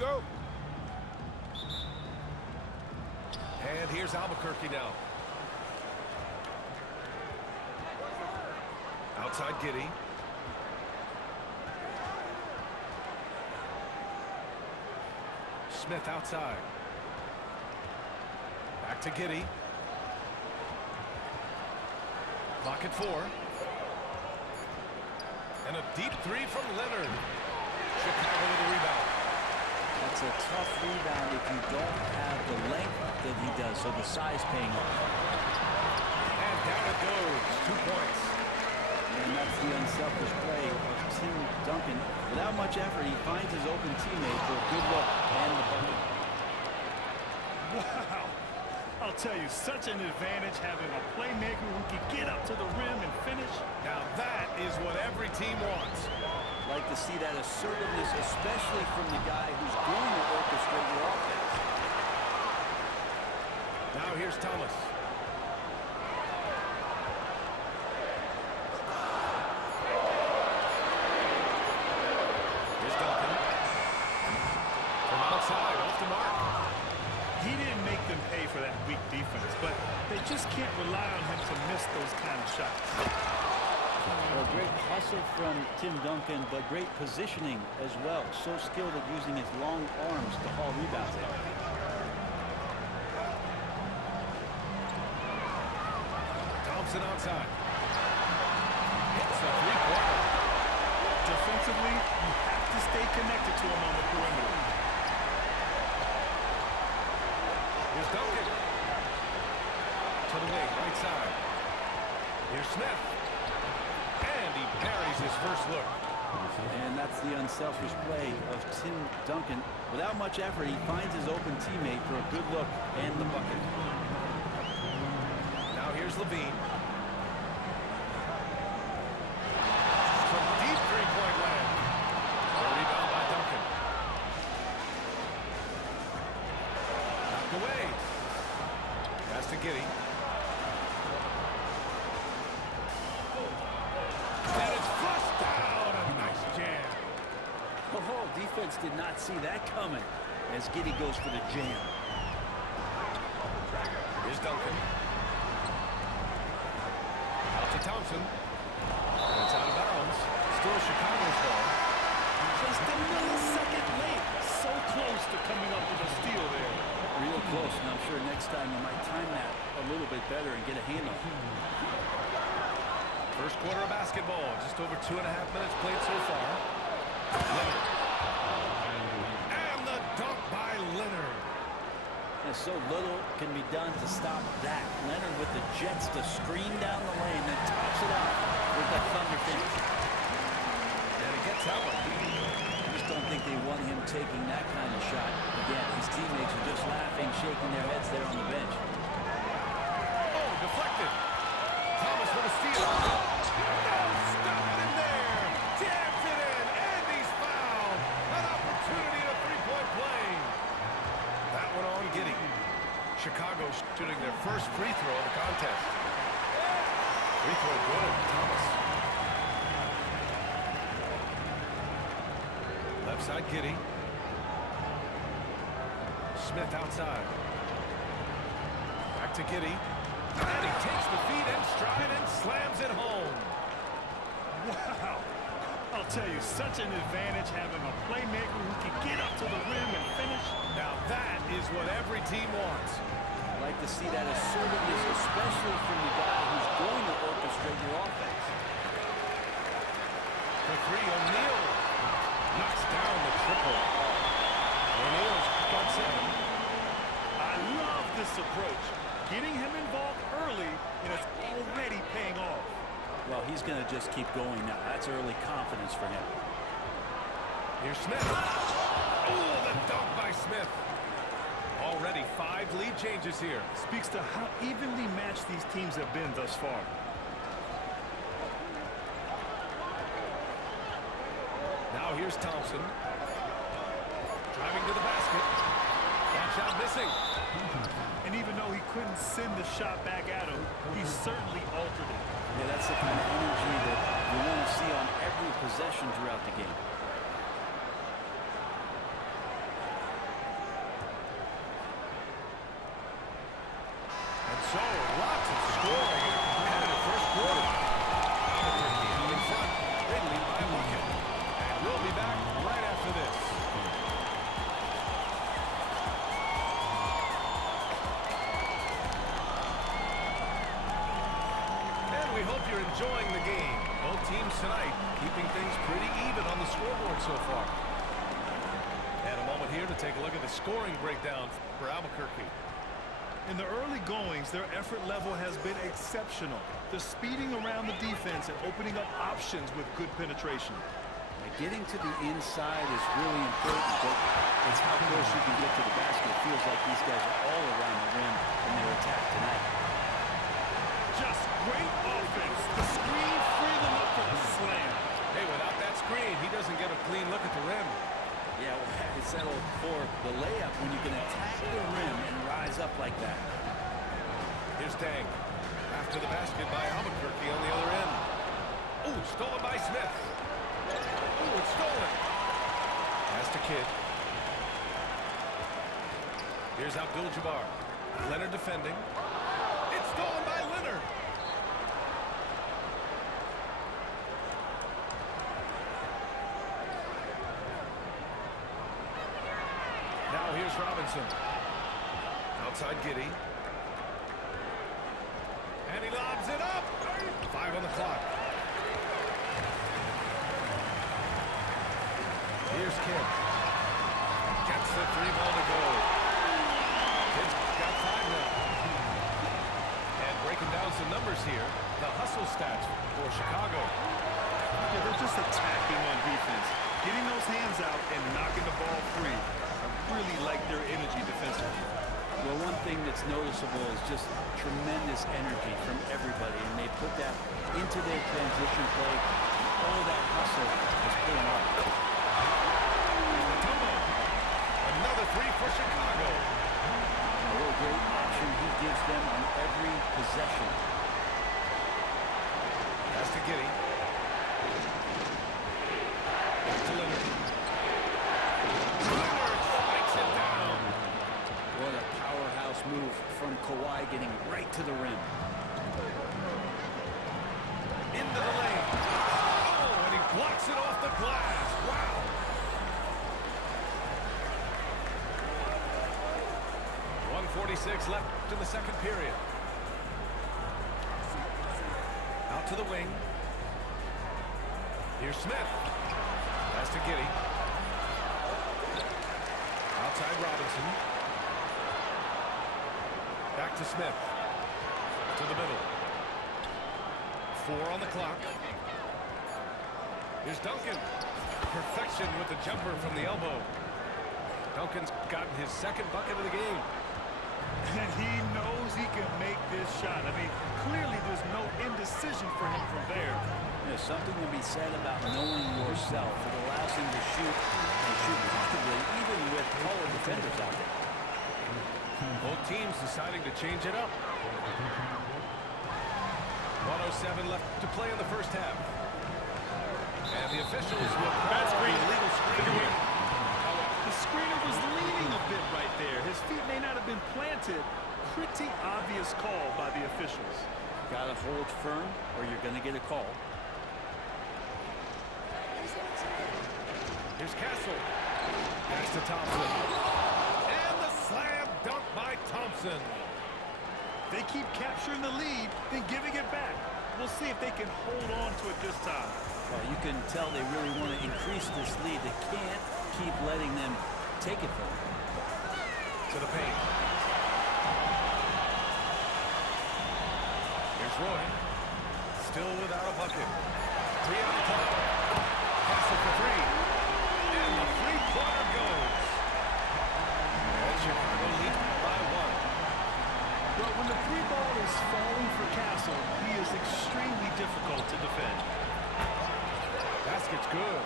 go. And here's Albuquerque now. Outside Giddy. Smith outside. Back to Giddy. Clock at 4. And a deep three from Leonard. Chicago with the rebound. That's a tough rebound if you don't have the length that he does, so the size paying off. And down it goes. 2 points. And that's the unselfish play of Tim Duncan. Without much effort, he finds his open teammate for a good look and the bucket. Wow. I'll tell you, such an advantage having a playmaker who can get up to the rim and finish. Now that is what every team wants. Like to see that assertiveness, especially from the guy who's going to orchestrate your offense. Now here's Thomas. Here's Duncan. From outside, off the mark. He didn't make them pay for that weak defense, but they just can't rely on him to miss those kind of shots. Well, great hustle from Tim Duncan, but great positioning as well. So skilled at using his long arms to haul rebounds in. Thompson outside. Hits the three-pointer. Defensively, you have to stay connected to him on the perimeter. Here's Duncan. To the wing, right side. Here's Smith. And he buries his first look. And that's the unselfish play of Tim Duncan. Without much effort, he finds his open teammate for a good look and the bucket. Now here's Levine. From deep three-point land. A rebound by Duncan. Knocked away. Pass to Giddy. And it's flushed down. A nice jam. Oh, defense did not see that coming as Giddy goes for the jam. Here's Duncan. Out to Thompson. And it's out of bounds. Still Chicago's ball. Just a millisecond late. So close to coming up with a steal there. Real close, and I'm sure next time you might time that a little bit better and get a handle. First quarter of basketball. Just over 2.5 minutes played so far. Leonard. And the dunk by Leonard. And so little can be done to stop that. Leonard with the jets to screen down the lane, then tops it out with the thunder finish. And it gets that one. I just don't think they want him taking that kind of shot. Again, his teammates are just laughing, shaking their heads there on the bench. Oh, deflected. Thomas with a steal. Oh, stop it in there. Jams it in, and he's fouled. An opportunity at a three-point play. That one on Giddy. Chicago shooting their first free throw of the contest. Free throw good, Thomas. Left side, Giddy. Smith outside. Back to Giddy. And he takes the feet in stride and slams it home. Wow. I'll tell you, such an advantage having a playmaker who can get up to the rim and finish. Now that is what every team wants. I like to see that assertiveness, especially from the guy who's going to orchestrate your offense. For three, O'Neal knocks down the triple. O'Neal's got 7. I love this approach. Getting him involved early, and it's already paying off. Well, he's going to just keep going now. That's early confidence for him. Here's Smith. Oh, the dunk by Smith. Already 5 lead changes here. Speaks to how evenly matched these teams have been thus far. Now here's Thompson. Driving to the basket. That shot missing. And even though he couldn't send the shot back at him, he certainly altered it. Yeah, that's the kind of energy that you want to see on every possession throughout the game. teams tonight, keeping things pretty even on the scoreboard so far. And a moment here to take a look at the scoring breakdown for Albuquerque. In the early goings, their effort level has been exceptional. The speeding around the defense and opening up options with good penetration. Getting to the inside is really important, but it's how close you can get to the basket. It feels like these guys are all around the rim in their attack tonight. Just great offense. The screen freed them up for the slam. Hey, without that screen, he doesn't get a clean look at the rim. Yeah, well, it's settled for the layup when you can attack the rim and rise up like that. Here's Dang. After the basket by Albuquerque on the other end. Ooh, stolen by Smith. Ooh, it's stolen. Pass to Kidd. Here's Abdul-Jabbar. Leonard defending. It's stolen by Leonard. Now here's Robinson. Outside Giddey. And he lobs it up. 5 on the clock. Here's Kidd. Gets the 3 ball to go. Kidd's got 5 now. And breaking down some numbers here, the hustle stats for Chicago. Yeah, they're just attacking on defense. Getting those hands out and knocking the ball free. I really like their energy defensively. Well, one thing that's noticeable is just tremendous energy from everybody, and they put that into their transition play. All that hustle is pulling off. Another 3 for Chicago. What a great option he gives them on every possession. Pass to Giddey. Back to Leonard. Leonard spikes it down. What a powerhouse move from Kawhi, getting right to the rim. Into the lane. Oh, and he blocks it off the glass. Wow. .46 left in the second period. Out to the wing. Here's Smith. Pass to Giddey. Outside Robinson. Back to Smith. To the middle. 4 on the clock. Here's Duncan. Perfection with the jumper from the elbow. Duncan's gotten his second bucket of the game. And he knows he can make this shot. I mean, clearly there's no indecision for him from there. There's something to be said about knowing yourself. It allows him to shoot and shoot comfortably, even with taller defenders out there. Both teams deciding to change it up. 1:07 left to play in the first half. And the officials will call the illegal screen here. The screener was leaning a bit right there. His feet may not have been planted. Pretty obvious call by the officials. Got to hold firm or you're going to get a call. Here's Castle. Pass to Thompson. And the slam dunk by Thompson. They keep capturing the lead, then giving it back. We'll see if they can hold on to it this time. Well, you can tell they really want to increase this lead. They can't keep letting them take it from them. To the paint. Here's Roy. Still without a bucket. 3 on the clock. Castle for 3. And the three-pointer goes. And Chicago leads by 1. But when the 3 ball is falling for Castle, he is extremely difficult to defend. Basket's good.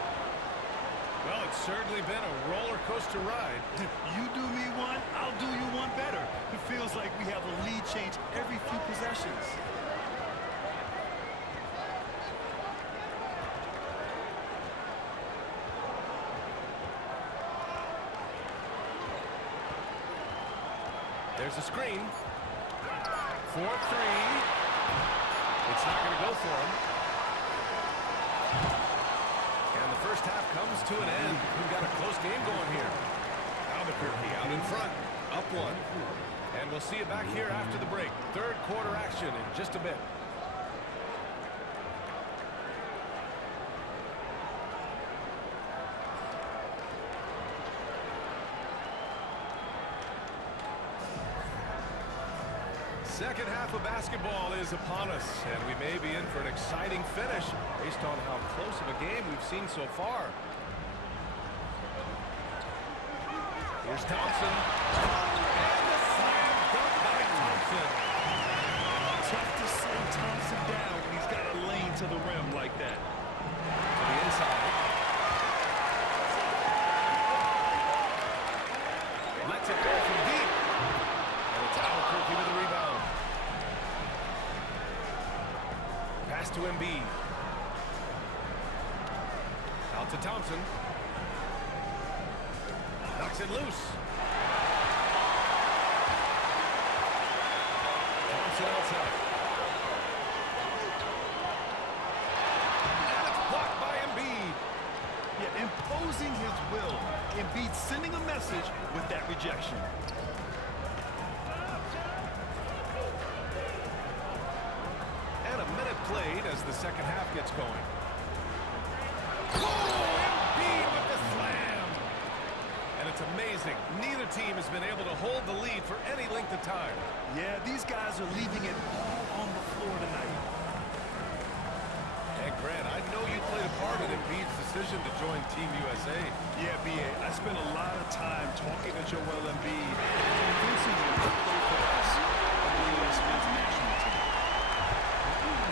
Well, it's certainly been a roller coaster ride. You do me one, I'll do you one better. It feels like we have a lead change every few possessions. There's a screen. 4-3. It's not going to go for him. And the first half comes to an end. We've got a close game going here. Albuquerque out in front, up 1. And we'll see you back here after the break. Third quarter action in just a bit. Second half of basketball is upon us, and we may be in for an exciting finish based on how close of a game we've seen so far. Here's Thompson. And the slam dunk by Thompson. Tough to slow Thompson down when he's got a lane to the rim like that. To the inside. Lets it go from deep. And it's Albuquerque with the rebound. Pass to Embiid. Out to Thompson. Knocks it loose. Thompson outside. And it's blocked by Embiid. Yeah, imposing his will. Embiid sending a message with that rejection. And a minute played as the second half gets going. Oh, Embiid with the slam. And it's amazing. Neither team has been able to hold the lead for any length of time. Yeah, these guys are leaving it all on the floor tonight. And Grant, I know you played a part in Embiid's decision to join Team USA. Yeah, B.A., I spent a lot of time talking to Joel Embiid, convincing him to play for us on the U.S. men's national team.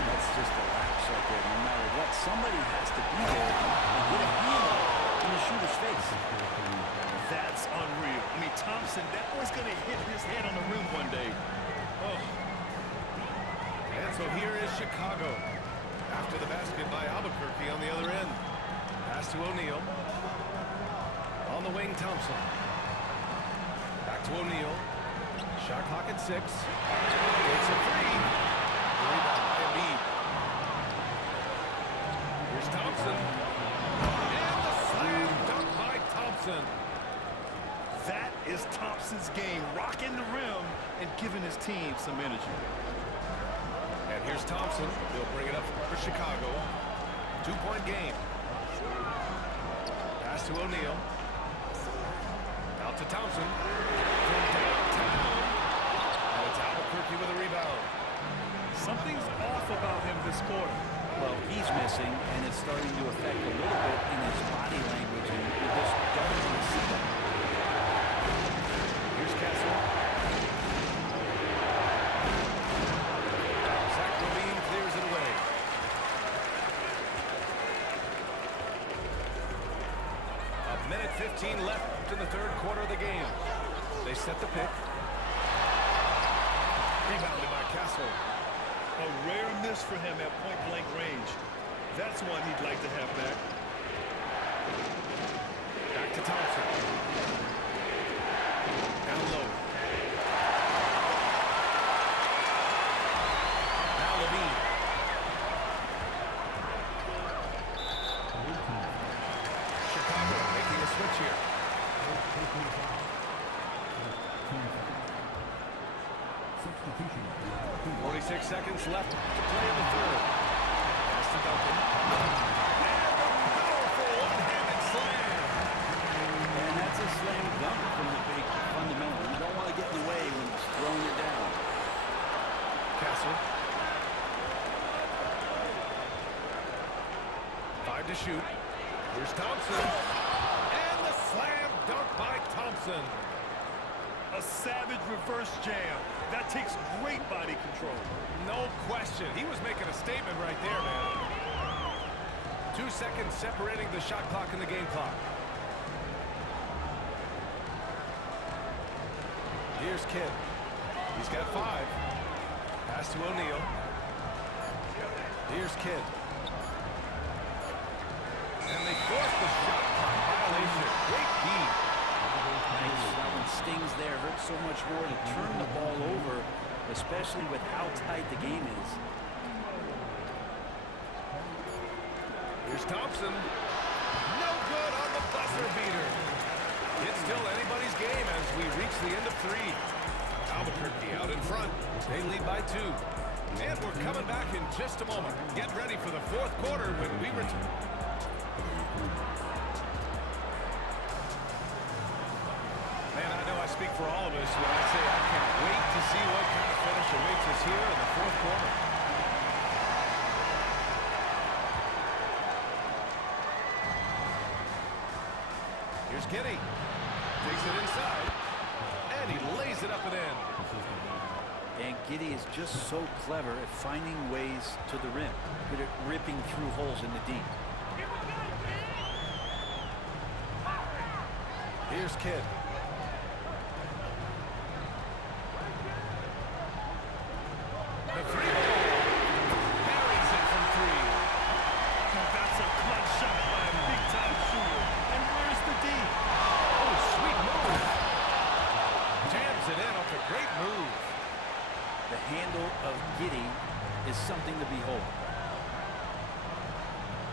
That's just a lapse right there. No matter what, somebody has to be there and get a handle in the shooter's face. That's unreal. I mean, Thompson, that boy's going to hit his head on the rim one day. Oh. And so here is Chicago. After the basket by Albuquerque on the other end. Pass to O'Neal. On the wing, Thompson. Back to O'Neal. Shot clock at 6. It's a three. The rebound by Embiid. Here's Thompson. And the slam dunk by Thompson. That is Thompson's game, rocking the rim and giving his team some energy. And here's Thompson. They'll bring it up for Chicago. 2-point game. Pass to O'Neal. Out to Thompson. From downtown. And it's Albuquerque with a rebound. Something's off about him this quarter. Well, he's missing, and it's starting to affect a little bit in his body language, and you just don't want to see that. Here's Castle. Zach Levine clears it away. A minute 15 left in the third quarter of the game. They set the pick. Rebounded by Castle. A rare miss for him at point-blank range. That's one he'd like to have back. Back to Thompson. Down low. Now Levine. Chicago making a switch here. 46 seconds left to play in the third. Pass to Duncan. And a powerful one-handed slam. And that's a slam dunk from the big fundamental. You don't want to get in the way when it's throwing it down. Castle. 5 to shoot. Here's Thompson. And the slam dunk by Thompson. A savage reverse jam. That takes great body control. No question. He was making a statement right there, man. 2 seconds separating the shot clock and the game clock. Here's Kidd. He's got 5. Pass to O'Neal. Here's Kidd. And they forced the shot clock violation. Great D. Nice. That one stings there. Hurts so much more to turn the ball over, especially with how tight the game is. Here's Thompson. No good on the buzzer beater. It's still anybody's game as we reach the end of 3. Albuquerque out in front. They lead by 2. And we're coming back in just a moment. Get ready for the fourth quarter when we return. Man, I know I speak for for all of us when I say I can't wait to see what kind of finish awaits us here in the fourth quarter. Here's Giddy. Takes it inside. And he lays it up and in. And Giddy is just so clever at finding ways to the rim. Good at ripping through holes in the deep. Here's Kidd. The three ball. Buries it from three. That's a clutch shot by a big-time shooter. And where's the D? Oh, sweet move. Jams it in off a great move. The handle of Giddy is something to behold.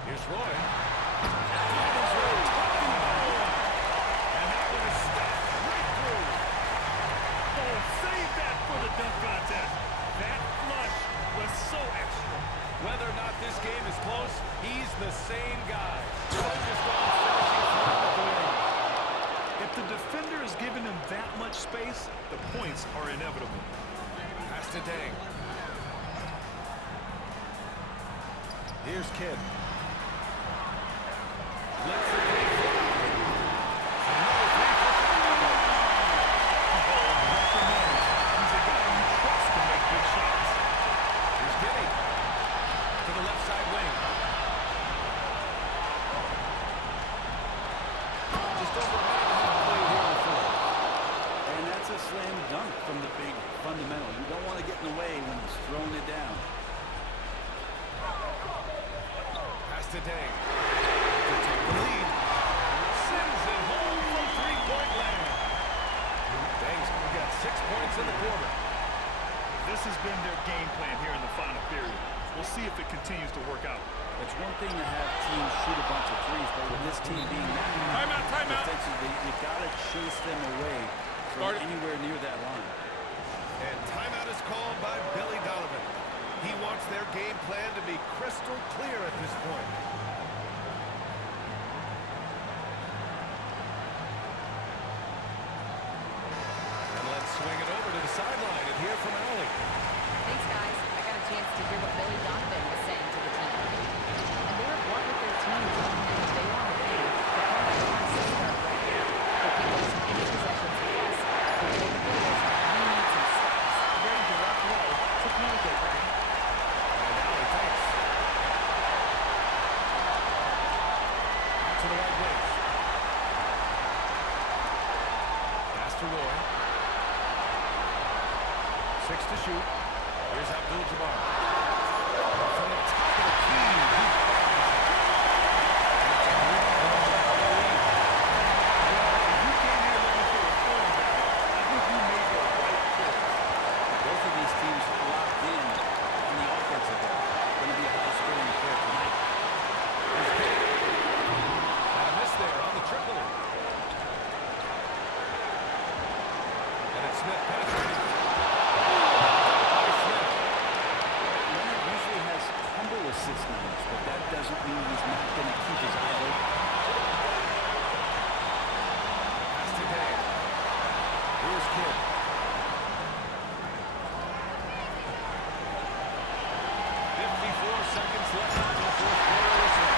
Here's Roy. That is Roy. And that one is stopped right through. Oh, save that for the dunk contest. That flush was so extra. Whether or not this game is close, he's the same guy. Focused on finishing throughout the ring. If the defender is giving him that much space, the points are inevitable. Pass to Dang. Here's Kidd. Lets it be. Another three for He's a guy you trust to make good shots. Here's Giddy. To the left side wing. Just over a minute and a half played here in the fourth. And that's a slam dunk from the big fundamental. You don't want to get in the way when he's throwing it down. Pass to Dang. To take the lead. Sends it home from three-point land. Dang's got 6 points in the quarter. This has been their game plan here in the final period. We'll see if it continues to work out. It's one thing to have teams shoot a bunch of threes, but with this team being that Timeout. defensively, you got to chase them away from anywhere near that line. And timeout is called by Billy Donovan. He wants their game plan to be crystal clear at this point. And let's swing it over to the sideline and hear from Allie. Thanks, guys. I got a chance to hear what Billy Donovan was saying to the team. And they were blunt with their team, telling them if they want to win, the comeback has to start right now. They can't waste any possessions. Plus, the way the Bills, we need some stops. A very direct way to communicate with them. And Allie takes. Out to the right wing. Pass to Roy. 6 to shoot. Here's Abdul-Jabbar. From the top of the key. You came here looking for a point guard. I think you made the right choice. Both of these teams locked in on the offensive end. Going to be a high-scoring affair tonight. Here's Kidd. And a miss there on the triple. And it's Smith penetrating. Leonard usually has humble assist numbers, but that doesn't mean he's not going to keep his eye open. Pass to Day. Here's Kidd. 54 seconds left in the fourth quarter. Here's Day.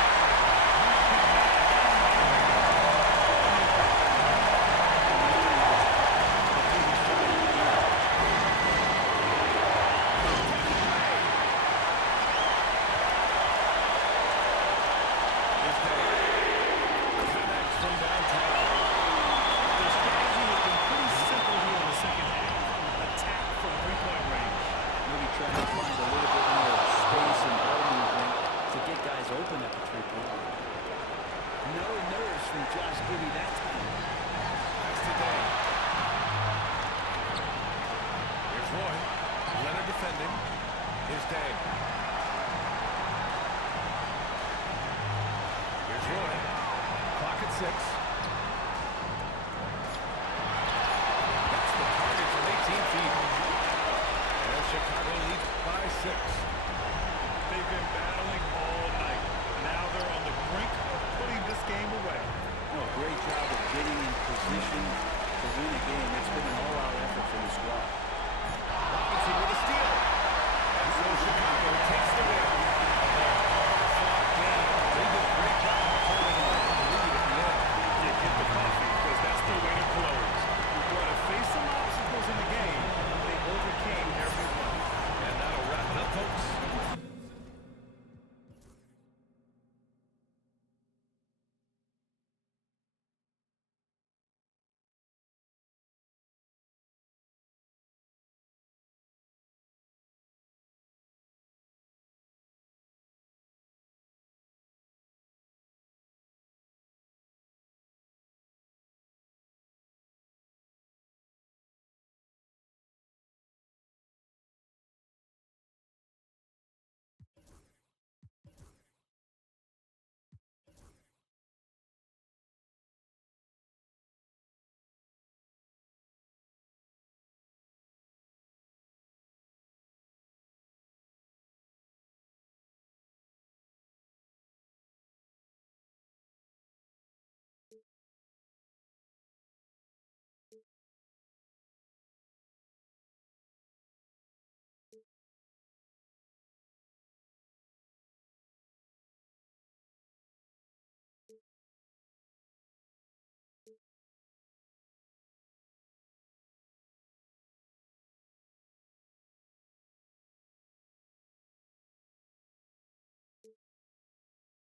Connects from downtown. Their strategy has been pretty simple here in the second half. Attack from three-point range. Maybe trying to find a little bit more space and ball movement to get guys open at the three-point line. No nerves from Josh Giddey that time. Pass to Day. Here's Roy. Leonard defending. Here's Day. Here's Roy. Clock at 6. That's the target from 18 feet. And Chicago leads by 6. They've been battling all night. Now they're on the brink of putting this game away. No, great job of getting in position, to win a game. It's been an all-out effort from the squad. Robinson with a steal. And so Chicago takes the win. They did a great job